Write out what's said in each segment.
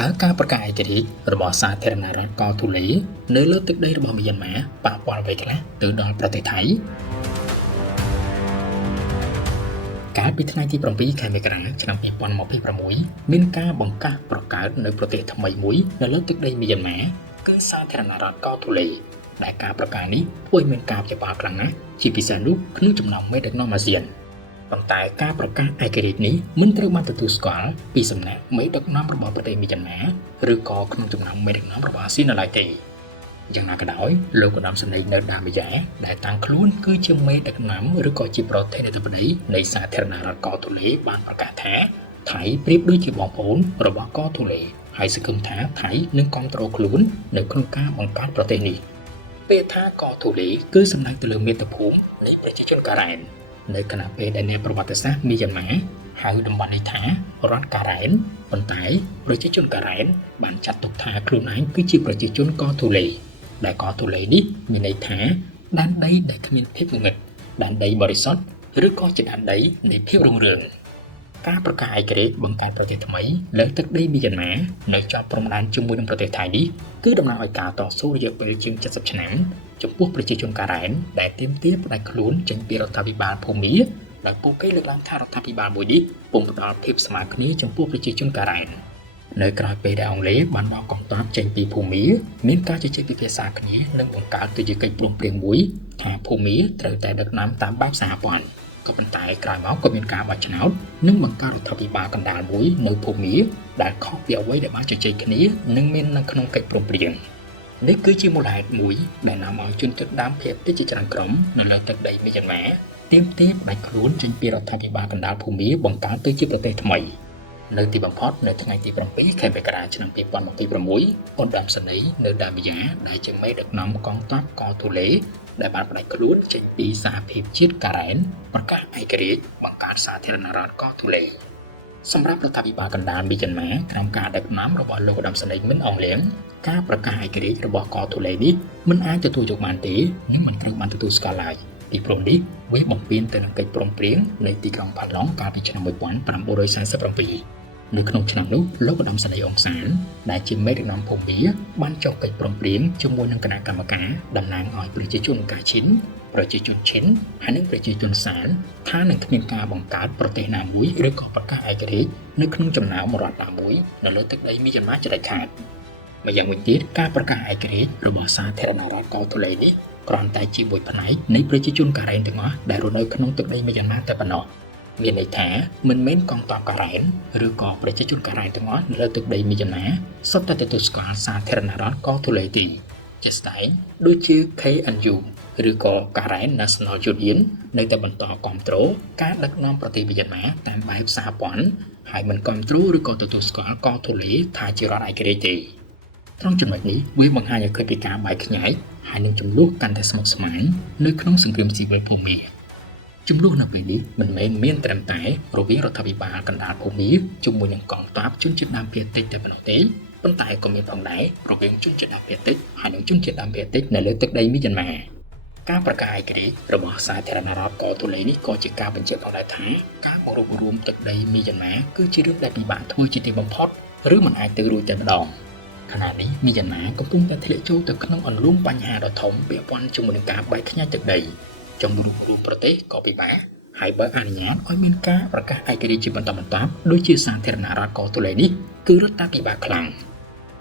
តើការប្រកាសឯករាជ្យរបស់សាធារណរដ្ឋកោទូលេនៅលើទឹកដីរបស់មីយ៉ាន់ម៉ាប៉ះពាល់អ្វីខ្លះទៅដល់ប្រទេសថៃកាលពីថ្ងៃទី7ខែមករាឆ្នាំ2026មានការបង្កាសប្រកើតនៅប្រទេសថ្មីមួយនៅលើទឹកដីមីយ៉ាន់ម៉ាគឺសាធារណរដ្ឋកោទូលេដែលការប្រកាសនេះធ្វើឲ្យមានការព្យាបាលខ្លាំងណាស់ជាពិសេសនោះក្នុងចំណោមមេដឹកនាំអាស៊ានប៉ុន្តែការប្រកាសឯករាជ្យនេះមិនត្រូវបានទទួលស្គាល់ពីសំណាក់មេដឹកនាំរបស់ប្រទេសមីយ៉ាន់ម៉ាឬក៏ក្នុងចំណោមមេដឹកនាំរបស់អាស៊ាននៅឡើយទេយ៉ាងណាក៏ដោយលោកឧត្តមសេនីយ៍នៅដាមីយ៉ាដែលតាំងខ្លួនគឺជាមេដឹកនាំឬក៏ជាប្រធានាធិបតីនៃសាធារណរដ្ឋកោទូលេបានប្រកាសថាថៃប្រៀបដូចជាបងប្អូនរបស់កោទូលេហើយសង្ឃឹមថាថៃនឹងគ្រប់គ្រងខ្លួននៅក្នុងការបង្កើតប្រទេសនេះពេលថាកោទូលេគឺសំដៅទៅលើមាតុភូមិនៃប្រជាជនការ៉ែននៅខណៈពេលដែលអ្នកប្រវត្តិសាស្ត្រមីយ៉ាន់ម៉ាហៅតំបន់នេះថារដ្ឋការ៉ែនប៉ុន្តែប្រជាជនការ៉ែនបានចាត់ទុកថាខ្លួនឯងគឺជាប្រជាជនកោទូលេដែលកោទូលេនេះមានន័យថាដែនដីដែលគ្មានភាពងងឹតដែនដីបរិសុទ្ធឬក៏ជាដែនដីនៃភាពរុងរឿងការប្រកាសឯករាជ្យបង្កើតប្រទេសថ្មីលើទឹកដីមីយ៉ាន់ម៉ានៅជាប់ព្រំដែនជាមួយនឹងប្រទេសថៃនេះគឺតំណាងឲ្យការតស៊ូរយៈពេលជាង70ឆ្នាំចំពោះប្រជាជនការ៉ែនដែលទាមទារផ្ដាច់ខ្លួនចេញពីរដ្ឋាភិបាលភូមាដែលពួកគេលើកឡើងថារដ្ឋាភិបាលមួយនេះពុំផ្ដល់ភាពស្មើគ្នាចំពោះប្រជាជនការ៉ែននៅក្រៅពេលដែលអង់គ្លេសបានបោះកងទ័ពចេញពីភូមាមានការជជែកពិភាក្សាគ្នានិងបង្កើតទៅជាកិច្ចព្រមព្រៀងមួយថាភូមាត្រូវតែដឹកនាំតាមបែបសហព័ន្ធក៏ប៉ុន្តែក្រោយមកក៏មានការបោះឆ្នោតនិងបង្កើតរដ្ឋាភិបាលកណ្ដាលមួយនៅភូមាដែលខុសពីអ្វីដែលបានជជែកគ្នានិងមាននៅក្នុងកិច្ចព្រមព្រៀងនេះគឺជាមូលហេតុមួយដែលនាំឲ្យជនជាតិដើមភាគតិចជាច្រើនក្រុមនៅលើទឹកដីមីយ៉ាន់ម៉ាទាមទារផ្ដាច់ខ្លួនចេញពីរដ្ឋាភិបាលកណ្ដាលភូមាបង្កើតទៅជាប្រទេសថ្មីនៅទីបំផុតនៅថ្ងៃទី7ខែមករាឆ្នាំ2026ឧត្តមសេនីយ៍នៅដាមីយ៉ាដែលជាមេដឹកនាំកងទ័ពកោទូលេដែលបានផ្ដាច់ខ្លួនចេញពីសហភាពជាតិការ៉ែនប្រកាសឯករាជ្យបង្កើតសាធារណរដ្ឋកោទូលេសម្រាប់រដ្ឋាភិបាលកណ្ដាលមីយ៉ាន់ម៉ាក្រោមការដឹកនាំរបស់លោកឧត្តមសេនីយ៍មិនអង់គ្លេសការប្រកាសឯករាជ្យរបស់កោទូលេនេះមិនអាចទទួលយកបានទេនិងមិនត្រូវបានទទួលស្គាល់ឡើយពីព្រោះនេះវាបំពានទៅនឹងកិច្ចព្រមព្រៀងនៃទីក្រុងផាឡុងកាលពីឆ្នាំ1947នៅក្នុងឆ្នាំនោះលោកឧត្តមសេនីយ៍អង្សានដែលជាមេដឹកនាំភូមាបានចុះកិច្ចព្រមព្រៀងជាមួយនឹងគណៈកម្មការតំណាងឲ្យប្រជាជនកាឈិនប្រជាជនឈិនហើយនិងប្រជាជនសានថានឹងគ្មានការបង្កើតប្រទេសណាមួយឬក៏ប្រកាសឯករាជ្យនៅក្នុងចំណោមរដ្ឋណាមួយនៅលើទឹកដីមីយ៉ាន់ម៉ាជាដាច់ខាតម្យ៉ាងវិញទៀតការប្រកាសឯករាជ្យរបស់សាធារណរដ្ឋកោទូលេនេះគ្រាន់តែជាមួយផ្នែកនៃប្រជាជនការ៉ែនទាំងអស់ដែលរស់នៅក្នុងទឹកដីមីយ៉ាន់ម៉ាតែប៉ុណ្ណោះមានន័យថាមិនមែនកងទ័ពការ៉ែនឬក៏ប្រជាជនការ៉ែនទាំងអស់នៅលើទឹកដីមីយ៉ាន់ម៉ាសុទ្ធតែទទួលស្គាល់សាធារណរដ្ឋកោទូលេទេជាស្ដែងដូចជា KNU ឬក៏ការ៉ែន National Union នៅតែបន្តគ្រប់គ្រងការដឹកនាំប្រទេសមីយ៉ាន់ម៉ាតាមបែបសហព័ន្ធហើយមិនគ្រប់គ្រងឬក៏ទទួលស្គាល់កោទូលេថាជារដ្ឋឯករាជ្យទេត្រង់ចំណុចនេះវាបង្ហាញឲ្យឃើញពីការបែកខ្ញែកហើយនឹងចំនួនកាន់តែស្មុគស្មាញនៅក្នុងសង្គ្រាមស៊ីវិលភូមាចំនួននៅពេលនេះមិនមែនមានត្រឹមតែរវាងរដ្ឋាភិបាលកណ្ដាលភូមាជាមួយនឹងកងទ័ពជនជាតិដើមភាគតិចតែប៉ុណ្ណោះទេប៉ុន្តែក៏មានផងដែររវាងជនជាតិដើមភាគតិចហើយនិងជនជាតិដើមភាគតិចនៅលើទឹកដីមីយ៉ាន់ម៉ាការប្រកាសឯករាជ្យរបស់សាធារណរដ្ឋកោទូលេនេះក៏ជាការបញ្ជាក់ផងដែរថាការបង្រួបបង្រួមទឹកដីមីយ៉ាន់ម៉ាគឺជារឿងដែលពិបាកធ្វើជាទីបំផុតឬមិនអាចទៅរួចតែម្ដងខណៈនេះមីយ៉ាន់ម៉ាកំពុងតែធ្លាក់ចូលទៅក្នុងអន្លូងបញ្ហាដ៏ធំពាក់ព័ន្ធជាមួយនឹងការបែកខ្ញែកទឹកដីចំនួនរួមប្រទេសក៏ពិបាកហើយបើអនុញ្ញាតឲ្យមានការប្រកាសឯករាជ្យជាបន្តបន្ទាប់ដូចជាសាធារណរដ្ឋកោទូលេនេះគឺរត់តែពិបាកខ្លាំង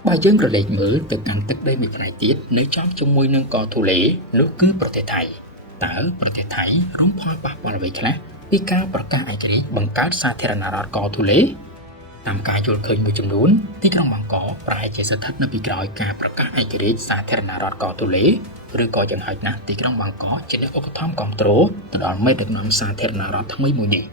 បើយើងក្រឡេកមើលទៅកាន់ទឹកដីមួយផ្នែកទៀតនៅចំជាមួយនឹងកោទូលេនោះគឺប្រទេសថៃតើប្រទេសថៃរងផលប៉ះពាល់អ្វីខ្លះពីការប្រកាសឯករាជ្យបង្កើតសាធារណរដ្ឋកោទូលេតាមការយល់ឃើញមួយចំនួនទីក្រុងបាងកកប្រហែលជាស្ថិតនៅពីក្រោយការប្រកាសឯករាជ្យសាធារណរដ្ឋកោទូលេឬក៏យ៉ាងហោចណាស់ទីក្រុងបាងកកជាអ្នកឧបត្ថម្ភគ្រប់គ្រងទៅដល់មេដឹកនាំសាធារណរដ្ឋថ្មីមួយនេះ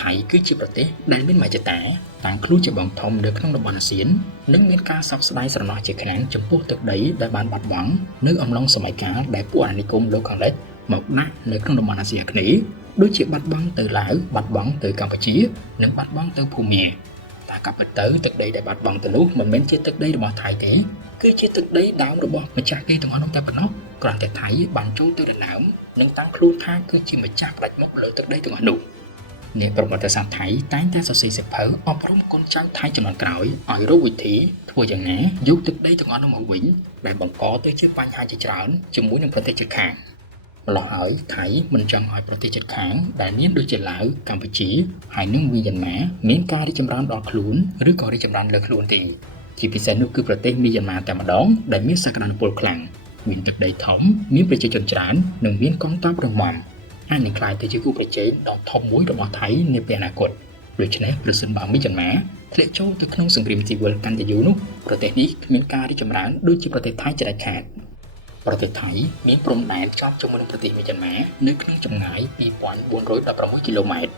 ថៃគឺជាប្រទេសដែលមានមហិច្ឆតាតាំងខ្លួនជាបងធំនៅក្នុងតំបន់អាស៊ាននិងមានការសោកស្ដាយស្រណោះជាខ្លាំងចំពោះទឹកដីដែលបានបាត់បង់នៅអំឡុងសម័យកាលដែលពួកអាណានិគមលោកខាងលិចមកដាក់នៅក្នុងតំបន់អាស៊ីអាគ្នេយ៍ដូចជាបាត់បង់ទៅឡាវបាត់បង់ទៅកម្ពុជានិងបាត់បង់ទៅភូមាតែក៏ពិតទៅទឹកដីដែលបាត់បង់ទៅនោះមិនមែនជាទឹកដីរបស់ថៃទេគឺជាទឹកដីដើមរបស់ម្ចាស់គេទាំងអស់នោះតែប៉ុណ្ណោះគ្រាន់តែថៃបានចូលទៅដណ្ដើមនិងតាំងខ្លួនថាគឺជាម្ចាស់ផ្ដាច់មុខលើទឹកដីទាំងអស់នោះ អ្នកប្រវត្តិសាស្ត្រថៃតែងតែសរសេរសៀវភៅអប់រំកូនចៅថៃជំនាន់ក្រោយឲ្យរកវិធីធ្វើយ៉ាងណាយកទឹកដីទាំងអស់នោះមកវិញដែលបង្កទៅជាបញ្ហាជាច្រើនជាមួយនឹងប្រទេសជិតខាងម្ល៉េះហើយថៃមិនចង់ឲ្យប្រទេសជិតខាងដែលមានដូចជាឡាវកម្ពុជាហើយនិងវីយេនម៉ាមានការរីកចម្រើនដល់ខ្លួនឬក៏រីកចម្រើនលើខ្លួនទេជាពិសេសនោះគឺប្រទេសវីយេនម៉ាតែម្ដងដែលមានសក្តានុពលខ្លាំងមានទឹកដីធំមានប្រជាជនច្រើននិងមានកងទ័ពរឹងមាំអាចនឹងក្លាយទៅជាគូប្រជែងដ៏ធំមួយរបស់ថៃនាពេលអនាគតដូច្នេះប្រសិនបើវីយេនម៉ាធ្លាក់ចូលទៅក្នុងសង្គ្រាមស៊ីវិលកាន់តែយូរនោះប្រទេសនេះគ្មានការរីកចម្រើនដូចជាប្រទេសថៃជាដាច់ខាតប្រទេសថៃមានព្រំដែនជាប់ជាមួយនឹងប្រទេសវីយេនម៉ានៅក្នុងចម្ងាយ 2416 គីឡូម៉ែត្រ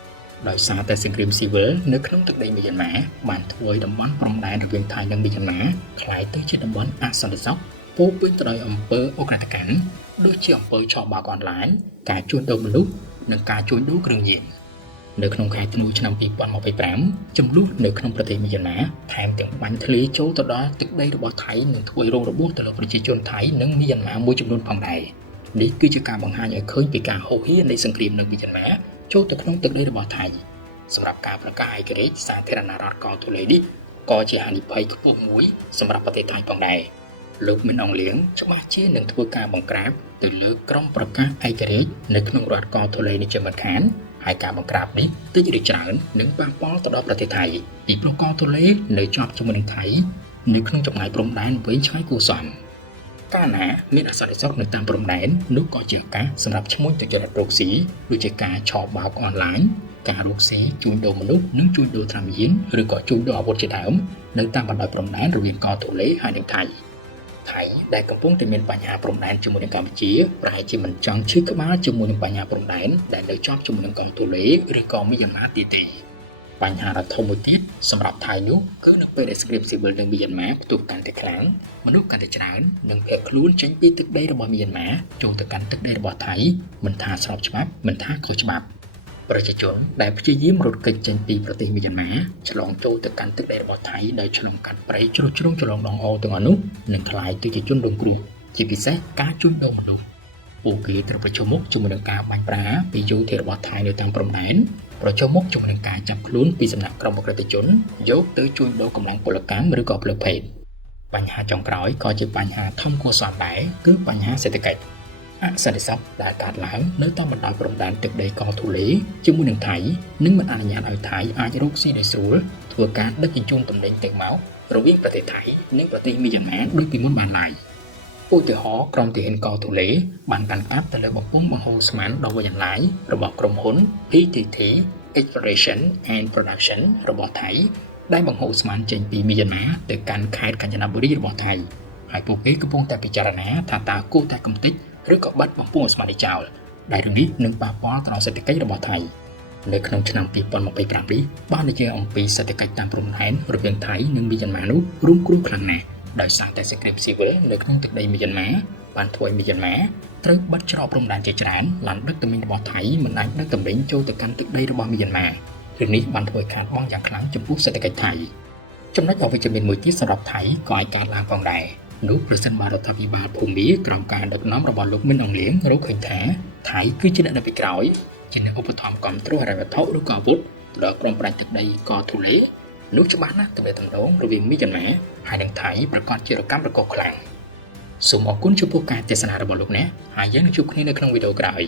ដោយសារតែសង្គ្រាមស៊ីវិលនៅក្នុងទឹកដីវីយេនម៉ាបានធ្វើឲ្យតំបន់ព្រំដែនរវាងថៃនិងវីយេនម៉ាក្លាយទៅជាតំបន់អសន្តិសុខពោពេញទៅដោយអំពើឧក្រិដ្ឋកម្មដូចជាអំពើឆបោកអនឡាញការជួញដូរមនុស្សនិងការជួញដូរគ្រឿងញៀននៅក្នុងខែធ្នូឆ្នាំ2025ចំនួននៅក្នុងប្រទេសវីយេនម៉ាថែមទាំងបាញ់ធ្លាយចូលទៅដល់ទឹកដីរបស់ថៃនិងធ្វើឲ្យរងរបួសទៅលើប្រជាជនថៃនិងវីយេនម៉ាមួយចំនួនផងដែរនេះគឺជាការបង្ហាញឲ្យឃើញពីការហូរហៀរនៃសង្គ្រាមនៅវីយេនម៉ាចូលទៅក្នុងទឹកដីរបស់ថៃសម្រាប់ការប្រកាសឯករាជ្យសាធារណរដ្ឋកោទូលេនេះក៏ជាហានិភ័យខ្ពស់មួយសម្រាប់ប្រទេសថៃផងដែរលោកមិនអងលៀងច្បាស់ជានឹងធ្វើការបង្ក្រាបទៅលើក្រុមប្រកាសឯករាជ្យនៅក្នុងរដ្ឋកោទូលេនេះជាមិនខានហើយការបង្ក្រាបនេះតិចឬច្រើននឹងប៉ះពាល់ទៅដល់ប្រទេសថៃពីព្រោះកោទូលេនៅជាប់ជាមួយនឹងថៃនៅក្នុងចម្ងាយព្រំដែនវែងឆ្ងាយគួរសមកាលណាមានអសន្តិសុខនៅតាមព្រំដែននោះក៏ជាឱកាសសម្រាប់ឈ្មួញទុច្ចរិតរកស៊ីដូចជាការឆបោកអនឡាញការរកស៊ីជួញដូរមនុស្សនិងជួញដូរថ្នាំញៀនឬក៏ជួញដូរអាវុធជាដើមនៅតាមបណ្ដោយព្រំដែនរវាងកោទូលេហើយនិងថៃដែលកំពុងតែមានបញ្ហាព្រំដែនជាមួយនឹងកម្ពុជាប្រហែលជាមិនចង់ឈឺក្បាលជាមួយនឹងបញ្ហាព្រំដែនដែលនៅជាប់ជាមួយនឹងកោទូលេឬក៏វីយេនម៉ាទៀតទេបញ្ហាដ៏ធំមួយទៀតសម្រាប់ថៃនោះគឺនៅពេលដែលសង្គ្រាមស៊ីវិលនឹងវីយេនម៉ាផ្ទុះកាន់តែខ្លាំងមនុស្សកាន់តែច្រើននិងភៀសខ្លួនចេញពីទឹកដីរបស់វីយេនម៉ាចូលទៅកាន់ទឹកដីរបស់ថៃមិនថាស្របច្បាប់មិនថាខុសច្បាប់ប្រជាជនដែលព្យាយាមរត់គេចចេញពីប្រទេសវីយេនម៉ាឆ្លងចូលទៅកាន់ទឹកដីរបស់ថៃដោយឆ្លងកាត់ព្រៃជ្រោះជ្រងចន្លងដងអូទាំងអស់នោះនឹងក្លាយទៅជាជនរងគ្រោះជាពិសេសការជួញដូរមនុស្សពួកគេត្រូវប្រឈមមុខជាមួយនឹងការបាញ់ប្រហារពីយោធារបស់ថៃនៅតាមព្រំដែនប្រឈមមុខជាមួយនឹងការចាប់ខ្លួនពីសំណាក់ក្រុមអក្រិតជនយកទៅជួញដូរកម្លាំងពលកម្មឬក៏ផ្លូវភេទបញ្ហាចុងក្រោយក៏ជាបញ្ហាធំគួរសមដែរគឺបញ្ហាសេដ្ឋកិច្ចអសន្តិសុខដែលកើតឡើងនៅតាមបណ្ដោយព្រំដែនទឹកដីកោទូលេជាមួយនឹងថៃនឹងមិនអនុញ្ញាតឲ្យថៃអាចរកស៊ីដោយស្រួលធ្វើការដឹកជញ្ជូនទំនិញទាំងមករវាងប្រទេសថៃនិងប្រទេសវីយេនម៉ាដូចពីមុនបានឡើយឧទាហរណ៍ក្រុមទាហានកោទូលេបានកាន់កាប់ទៅលើបំពង់បង្ហូរស្មានដ៏វែងអន្លាយរបស់ក្រុមហ៊ុន PTT Exploration and Production របស់ថៃដែលបង្ហូរស្មានចេញពីវីយេនម៉ាទៅកាន់ខេត្តកញ្ញនបុរីរបស់ថៃហើយពួកគេកំពុងតែពិចារណាថាតើគួរតែកំទេចឬក៏បាត់បំពង់ស្មាននេះចោលដែលរឿងនេះនឹងប៉ះពាល់ទៅដល់សេដ្ឋកិច្ចរបស់ថៃនៅក្នុងឆ្នាំ2025នេះបាននិយាយអំពីសេដ្ឋកិច្ចតាមព្រំដែនរវាងថៃនិងវីយេនម៉ានោះរងគ្រោះខ្លាំងណាស់ដោយសារតែសង្គ្រាមស៊ីវិលនៅក្នុងទឹកដីវីយេនម៉ាបានធ្វើឲ្យវីយេនម៉ាត្រូវបិទច្រកព្រំដែនជាច្រើនឡានដឹកទំនិញរបស់ថៃមិនអាចដឹកទំនិញចូលទៅកាន់ទឹកដីរបស់វីយេនម៉ារឿងនេះបានធ្វើឲ្យខាតបង់យ៉ាងខ្លាំងចំពោះសេដ្ឋកិច្ចថៃចំណុចអវិជ្ជមានមួយទៀតសម្រាប់ថៃក៏អាចកើតឡើងផងដែរនោះប្រសិនបើរដ្ឋាភិបាលភូមាក្រោមការដឹកនាំរបស់លោកមិនអងលៀងរកឃើញថាថៃគឺជាអ្នកនៅពីក្រោយជាអ្នកឧបត្ថម្ភគ្រប់គ្រងហិរញ្ញវត្ថុឬក៏អាវុធដល់ក្រុមប្រាជ្ញទឹកដីកោទូលេនោះច្បាស់ណាស់ទំនាក់ទំនងរវាងវីយេនម៉ាហើយនិងថៃប្រកាសជារកម្មប្រកបខ្លាំងសូមអរគុណចំពោះការទស្សនារបស់លោកអ្នកហើយយើងនឹងជួបគ្នានៅក្នុងវីដេអូក្រោយ